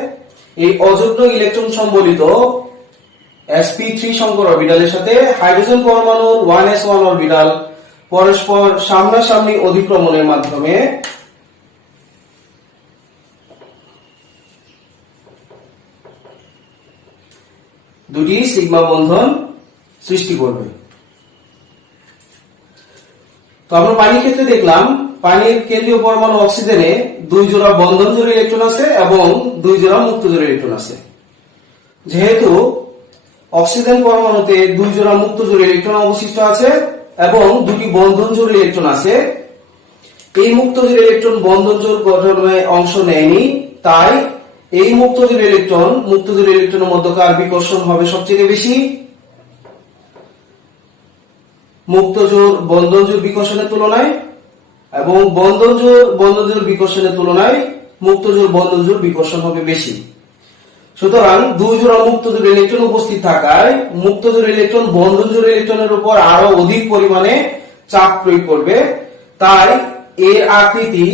এই অযুগ্ম ইলেকট্রন সম্বলিত sp3 সংকর অরবিটালের সাথে হাইড্রোজেন পরমাণুর 1s1 অরবিটাল পরস্পর সামনাসামনি অধিক্রমণের মাধ্যমে দুটি সিগমা বন্ধন সৃষ্টি করবে। তো আমরা পানির ক্ষেত্রে দেখলাম পানির কেন্দ্রীয় পরমাণু অক্সিজেনে 2 জোড়া বন্ধন জোড় ইলেকট্রন আছে এবং 2 জোড়া মুক্ত জোড় ইলেকট্রন আছে। যেহেতু অক্সিজেন পরমাণুতে 2 জোড়া মুক্ত জোড় ইলেকট্রন অবশিষ্ট আছে এবং দুটি বন্ধন জোড় ইলেকট্রন আছে, এই মুক্ত জোড় ইলেকট্রন বন্ধন জোড় গঠনে অংশ নেয়নি, তাই এই মুক্ত জোড় ইলেকট্রনের মধ্যকার বিকর্ষণ হবে সবচেয়ে বেশি মুক্ত জোড় বন্ধন জোড় বিকর্ষণের তুলনায়, এবং বন্ধন জোড় বিকর্ষণের তুলনায় মুক্ত জোড় বন্ধন জোড় বিকর্ষণ হবে বেশি। সুতরাং 2 জোড়া মুক্ত জোড় ইলেকট্রন উপস্থিত থাকায় মুক্ত জোড় ইলেকট্রন বন্ধন জোড় ইলেকট্রনের উপর আরো অধিক পরিমাণে চাপ প্রয়োগ করবে, তাই এর আকৃতি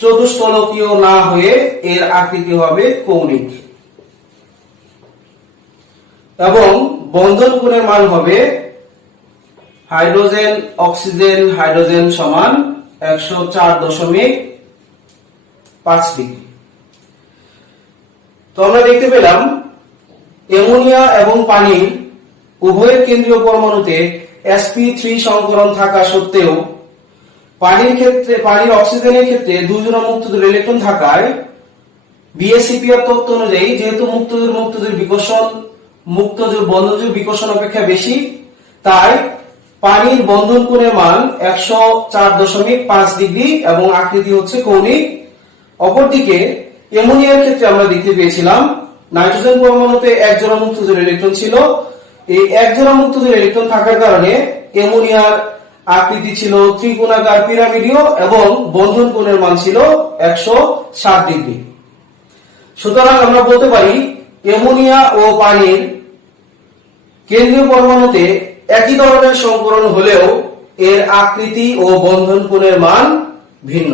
চতুষ্ফলকীয় না হয়ে এর আকৃতি হবে কৌণিক এবং বন্ধন কোণের মান হবে হাইড্রোজেন অক্সিজেন হাইড্রোজেন সমান 104.5 ডিগ্রি। তো আমরা দেখতে পেলাম অ্যামোনিয়া এবং পানির উভয়ের কেন্দ্রীয় পরমাণুতে sp3 সংকরণ থাকা সত্ত্বেও পানির অক্সিজেনের ক্ষেত্রে 2 জোড়া মুক্ত জোড় ইলেকট্রন থাকায় বিএসইপিআর তত্ত্ব অনুযায়ী যেহেতু মুক্ত জোড় বিকর্ষণ মুক্ত জোড় বন্ধন জোড় বিকর্ষণ অপেক্ষা বেশি, তাই পানির বন্ধন কোণের মান 104.5 ডিগ্রি এবং আকৃতি হচ্ছে কৌণিক। অপরদিকে অ্যামোনিয়ার ক্ষেত্রে আমরা দেখতে পেয়েছিলাম নাইট্রোজেন পরমাণুতে 1 জোড়া মুক্ত জোড় ইলেকট্রন ছিল, এই 1 জোড়া মুক্ত জোড় ইলেকট্রন থাকার কারণে অ্যামোনিয়ার আকৃতি ছিল ত্রিকোণাকার পিরামিডীয় এবং বন্ধন কোণের মান ছিল 107 ডিগ্রি। সুতরাং আমরা বলতে পারি অ্যামোনিয়া ও পানির কেন্দ্রীয় পরমাণুতে একই ধরনের সংকরণ হলেও এর আকৃতি ও বন্ধন কোণের মান ভিন্ন।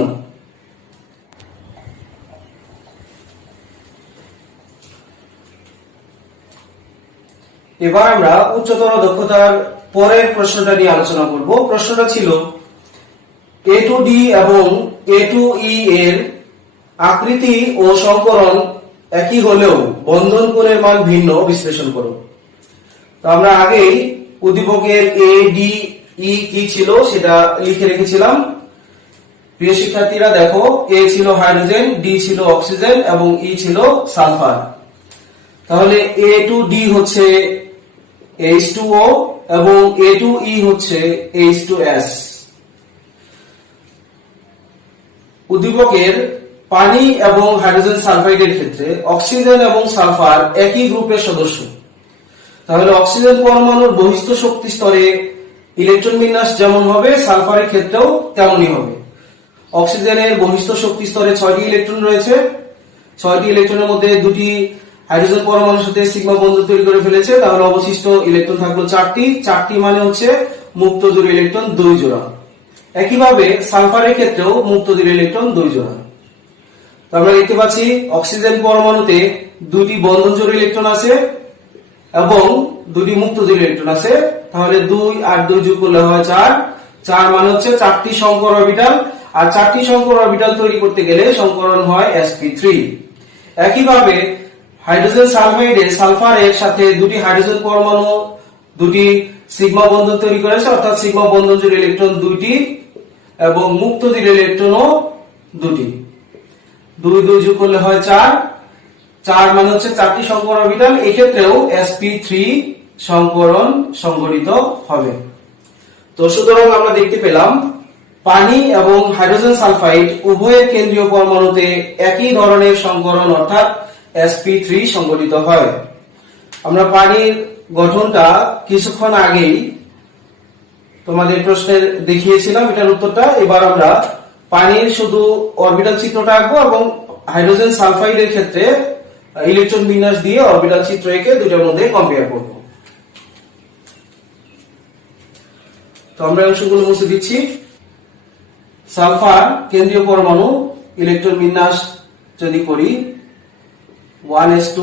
এবার আমরা উচ্চতর দক্ষতার পরের প্রশ্নটা নিয়ে আলোচনা করব। প্রশ্নটা ছিল A2D এবং A2E এর আকৃতি ও সংকরণ একই হলেও বন্ধন কোণের মান ভিন্ন, বিশ্লেষণ করো। তো আমরা আগেই উদ্দীপকের ADE কি ছিল সেটা লিখে রেখেছিলাম। প্রিয় শিক্ষার্থীরা দেখো, A ছিল হাইড্রোজেন, D ছিল অক্সিজেন এবং E ছিল সালফার। তাহলে A2D হচ্ছে H2O এবং A2E হচ্ছে H2S। উদ্দীপকের পানি এবং হাইড্রোজেন সালফাইডের ক্ষেত্রে অক্সিজেন এবং সালফার একই গ্রুপের সদস্য, তাহলে অক্সিজেন পরমাণুর বহিস্থ শক্তি স্তরে ইলেকট্রন বিন্যাস যেমন হবে সালফারের ক্ষেত্রেও তেমনই হবে। অক্সিজেনের বহিস্থ শক্তি স্তরে 6টি ইলেকট্রন রয়েছে, 6টি ইলেকট্রনের মধ্যে 2টি হাইড্রোজেন পরমাণুর সাথে সিগমা বন্ধন তৈরি করে ফেলেছে, তাহলে অবশিষ্ট ইলেকট্রন থাকলো 4টি মানে হচ্ছে মুক্ত জোড় ইলেকট্রন 2 জোড়া। একইভাবে সালফারের ক্ষেত্রেও মুক্ত জোড় ইলেকট্রন 2 জোড়া। তো আমরা দেখতে পাচ্ছি অক্সিজেন পরমাণুতে 2টি বন্ধন জোড় ইলেকট্রন আছে এবং 2টি মুক্ত জোড় ইলেকট্রন আছে, তাহলে 2 আর 2 যোগ করলে হয় 4 মানে হচ্ছে 4টি সংকর অরবিটাল, আর 4টি সংকর অরবিটাল তৈরি করতে গেলে সংকরণ হয় sp3। একইভাবে হাইড্রোজেন সালফাইডে সালফারের সাথে 2টি হাইড্রোজেন পরমাণু 2টি সিগমা বন্ধন তৈরি করেছে, অর্থাৎ সিগমা বন্ধন জোড় ইলেকট্রন 2টি এবং মুক্ত জোড় ইলেকট্রনও 2টি। 2 যোগ করলে হয় 4 মানে হচ্ছে 4টি সংকর অরবিটাল। এই ক্ষেত্রেও sp3 সংকরণ সংঘটিত হবে। তো সুতরাং আমরা দেখতে পেলাম পানি এবং হাইড্রোজেন সালফাইড উভয়ের কেন্দ্রীয় পরমাণুতে একই ধরনের সংকরণ অর্থাৎ sp3 সংঘটিত হয়। আমরা পানির গঠনটা কিছুক্ষণ আগেই তোমাদের প্রশ্নের দেখিয়েছিলাম, এটার উত্তরটা। এবার আমরা পানির শুধু অরবিটাল চিত্রটা আঁকবো এবং হাইড্রোজেন সালফাইডের ক্ষেত্রে ইলেকট্রন বিন্যাস দিয়ে অরবিটাল চিত্র এঁকে দুটোর মধ্যে কম্পেয়ার করব। তো আমরা অংশগুলো মুছে দিচ্ছি। সালফার কেন্দ্রীয় পরমাণু ইলেকট্রন বিন্যাস যদি করি 1s2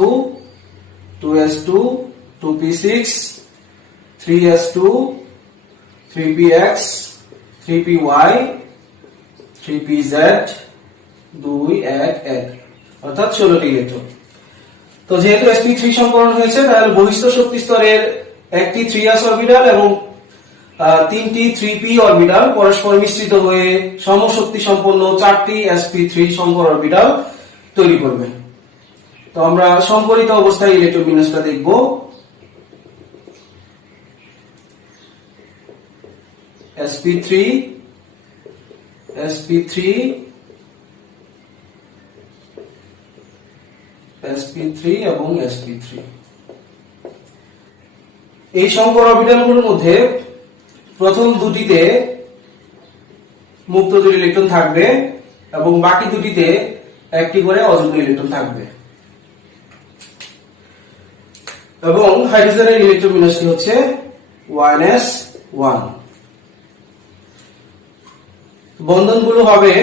2s2 2p6 3s2 3px 3py 3pz 2 1 1 অর্থাৎ 16টি ইলেকট্রন। তো যেহেতু sp3 সংকরণ হয়েছে তাহলে বহিস্থ শক্তি স্তরের একটি 3s অরবিটাল এবং তিনটি 3p অরবিটাল পরস্পর মিশ্রিত হয়ে সমশক্তি সম্পন্ন 4টি sp3 সংকর অরবিটাল তৈরি করবে। তো আমরা সংকরিত অবস্থায় ইলেকট্রন বিন্যাসটা দেখব। sp3 sp3 sp3 এবং sp3 এই সংকর অরবিটালগুলোর মধ্যে প্রথম দুটিতে মুক্ত জোড় ইলেকট্রন থাকবে এবং বাকি দুটিতে একটি করে অযুগ্ম ইলেকট্রন থাকবে এবং হাইড্রোজেনের ইলেকট্রন বিন্যাসটি হচ্ছে 1s1। বন্ধনগুলো হবে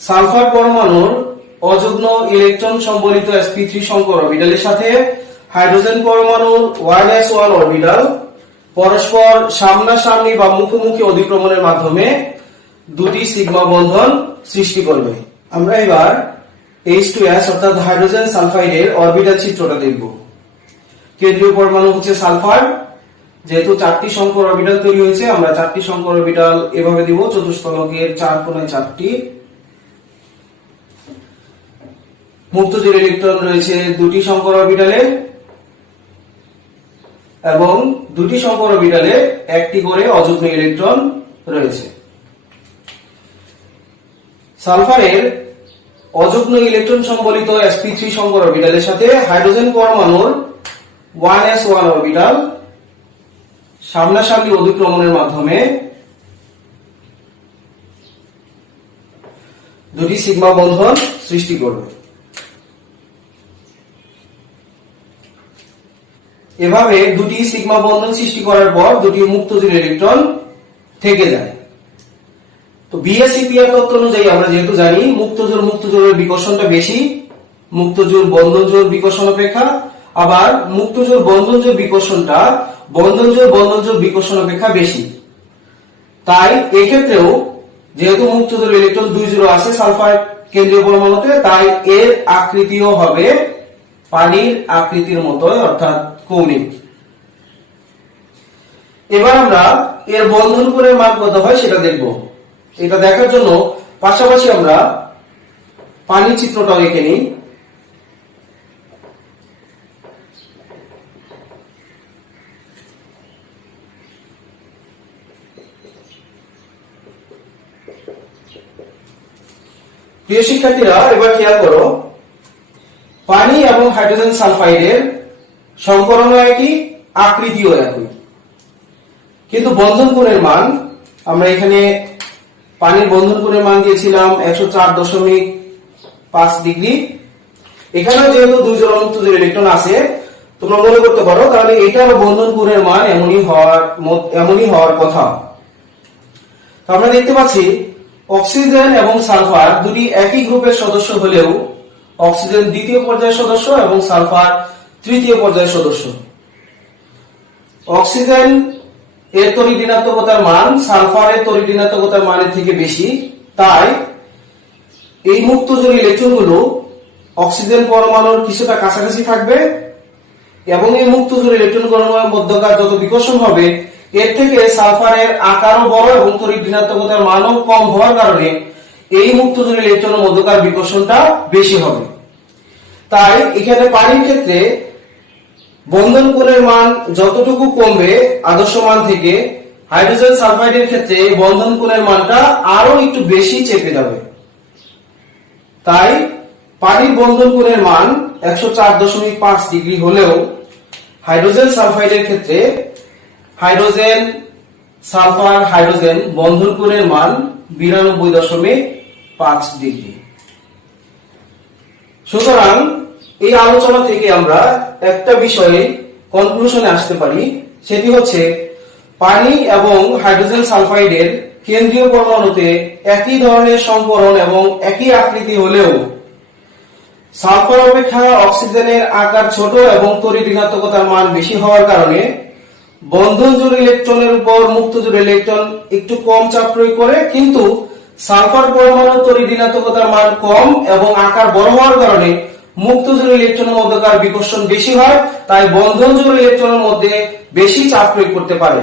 সালফার পরমাণুর অযুগ্ম ইলেকট্রন সম্বলিত sp3 সংকর অরবিটালের সাথে হাইড্রোজেন পরমাণুর 1s1 অরবিটাল পরস্পর সামনাসামনি বা মুখোমুখি অধিক্রমণের মাধ্যমে দুটি সিগমা বন্ধন সৃষ্টি করবে। আমরা এবার H2S অর্থাৎ হাইড্রোজেন সালফাইডের অরবিটাল চিত্রটা দেখব। কেন্দ্রীয় পরমাণু হচ্ছে সালফার, যেহেতু 4টি সংকর অরবিটাল তৈরি হয়েছে আমরা 4টি সংকর অরবিটাল এভাবে দিব, চতুষ্ফলকের 4 কোণায় 4টি। মুক্ত জোড় ইলেকট্রন রয়েছে দুটি সংকর অরবিটালে এবং দুটি সংকর অরবিটালে একটি করে অযুগ্ম ইলেকট্রন রয়েছে। সালফারের অযুগ্ম ইলেকট্রন সম্বলিত sp3 সংকর অরবিটালের সাথে হাইড্রোজেন পরমাণুর 1s1 অরবিটাল সামনাসামনি অধিক্রমণের মাধ্যমে দুটি সিগমা বন্ধন সৃষ্টি করবে। এভাবে দুটি সিগমা বন্ধন সৃষ্টি করার পর দুটি মুক্ত জোড় ইলেকট্রন থেকে যায়। তো বিএসইপিআর তত্ত্ব অনুযায়ী আমরা যেহেতু জানি মুক্ত জোড়ের বিকর্ষণটা বেশি মুক্ত জোড় বন্ধন জোড় বিকর্ষণ অপেক্ষা, আবার মুক্ত জোড় বন্ধন জোড় বিকর্ষণটা বন্ধন জোড় বিকর্ষণ অপেক্ষা বেশি। তাই এক্ষেত্রেও যেহেতু মুক্ত জোড় ইলেকট্রন 2 জোড় আছে সালফার কেন্দ্রীয় পরমাণুতে, তাই এর আকৃতিও হবে পানির আকৃতির মতোই অর্থাৎ কৌণিক। এবার আমরা এর বন্ধন কোণের মান কত হয় সেটা দেখব। এটা দেখার জন্য পাশাপাশি আমরা পানির চিত্রটাও এঁকে নিই। প্রিয় শিক্ষার্থীরা এবার খেয়াল করো, পানি এবং হাইড্রোজেন সালফাইডের সংকরণ একই, আকৃতিও একই, কিন্তু বন্ধন কোণের মান আমরা এখানে পানির বন্ধন কোণের মান দিয়েছিলাম 104.5 ডিগ্রি। এখানে যেহেতু 2 জোড়া মুক্ত জোড় ইলেকট্রন আছে তোমরা মনে করতে পারো তাহলে এটার বন্ধন কোণের মান এমনই হওয়ার কথা। তো আমরা দেখতে পাচ্ছি অক্সিজেন এবং সালফার দুটি একই গ্রুপের সদস্য হলেও অক্সিজেন দ্বিতীয় পর্যায়ের সদস্য এবং সালফার তৃতীয় পর্যায়ের সদস্য। অক্সিজেন এর তড়িৎ ঋণাত্মকতার মান সালফারের তড়িৎ ঋণাত্মকতার মানের থেকে বেশি, তাই এই মুক্ত জোড় ইলেকট্রনগুলো অক্সিজেন পরমাণুর কিছুটা কাছাকাছি থাকবে এবং এই মুক্ত জোড় ইলেকট্রনগুলোর মধ্যকার যত বিকর্ষণ হবে এর থেকে সালফারের আকারও বড় এবং তড়িৎ ঋণাত্মকতার মানও কম হওয়ার কারণে এই মুক্ত জোড় ইলেকট্রনের মধ্যকার বিকর্ষণটা বেশি হবে। তাই এখানে পানির ক্ষেত্রে বন্ধন কোণের মান যতটুকু কমবে আদর্শ মান থেকে, হাইড্রোজেন সালফাইডের ক্ষেত্রে বন্ধন কোণের মানটা আরো একটু বেশি চেপে যাবে। তাই পানির বন্ধন কোণের মান 104.5 ডিগ্রি হলেও হাইড্রোজেন সালফাইডের ক্ষেত্রে হাইড্রোজেন সালফার হাইড্রোজেন বন্ধন কোণের মান 92.5 ডিগ্রি। সুতরাং এই আলোচনা থেকে আমরা একটা বিষয়ে কনক্লুশনে আসতে পারি, সেটি হচ্ছে পানি এবং হাইড্রোজেন সালফাইডের কেন্দ্রীয় পরমাণুতে একই ধরনের সংকরণ এবং একই আকৃতি হলেও সালফার অপেক্ষা অক্সিজেনের আকার ছোট এবং তড়িৎ ঋণাত্মকতার মান বেশি হওয়ার কারণে বন্ধন জোড় ইলেকট্রনের উপর মুক্ত জোড় ইলেকট্রন একটু কম চাপ প্রয়োগ করে, কিন্তু সালফার পরমাণুর তড়িৎ ঋণাত্মকতার মান কম এবং আকার বড় হওয়ার কারণে মুক্ত জোড় ইলেকট্রনের মধ্যকার বিকর্ষণ বেশি হয়, তাই বন্ধন জোড় ইলেকট্রনের মধ্যে বেশি চাপ প্রয়োগ করতে পারে।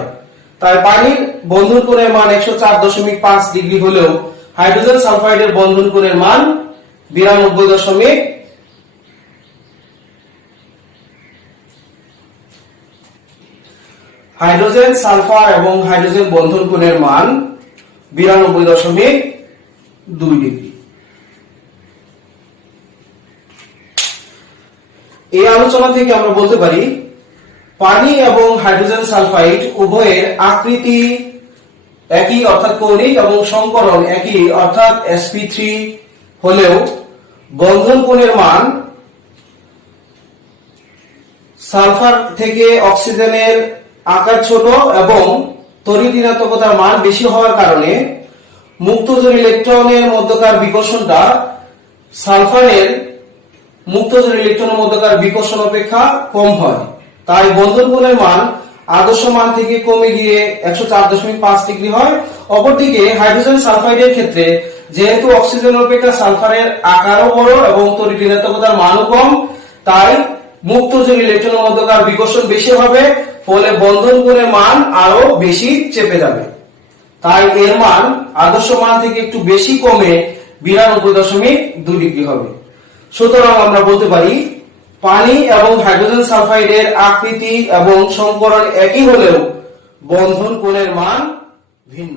তাই পানির বন্ধন কোণের মান 104.5 ডিগ্রি হলেও হাইড্রোজেন সালফাইডের বন্ধন কোণের মান 92. হাইড্রোজেন সালফার এবং হাইড্রোজেন বন্ধন কোণের মান 92.2 ডিগ্রি। এই আলোচনা থেকে আমরা বলতে পারি পানি এবং হাইড্রোজেন সালফাইড উভয়ের আকৃতি একই অর্থাৎ কৌণিক এবং সংকরণ একই অর্থাৎ sp3 হলেও বন্ধন কোণের মান সালফার থেকে অক্সিজেনের আকার ছোট এবং তড়িৎ ঋণাত্মকতার মান বেশি হওয়ার কারণে মুক্ত জোড় ইলেকট্রনের মধ্যকার বিকর্ষণটা সালফারের মুক্ত জোড় ইলেকট্রনের মধ্যকার বিকর্ষণ অপেক্ষা কম হয়। তাই বন্ধন কোণের মান আদর্শ মান থেকে কমে গিয়ে 104.5 ডিগ্রি হয়। অপরদিকে হাইড্রোজেন সালফাইডের ক্ষেত্রে যেহেতু অক্সিজেন অপেক্ষা সালফারের আকারও বড় এবং তড়িৎ ঋণাত্মকতার মানও কম, তাই মুক্ত জোড় ইলেকট্রনের মধ্যকার বিকর্ষণ বেশি হবে, ফলে বন্ধন কোণের মান আরো বেশি চেপে যাবে। তাই এর মান আদর্শ মান থেকে একটু বেশি কমে 92.2 ডিগ্রি হবে। সুতরাং আমরা বলতে পারি পানি এবং হাইড্রোজেন সালফাইডের আকৃতি এবং সংকরণ একই হলেও বন্ধন কোণের মান ভিন্ন।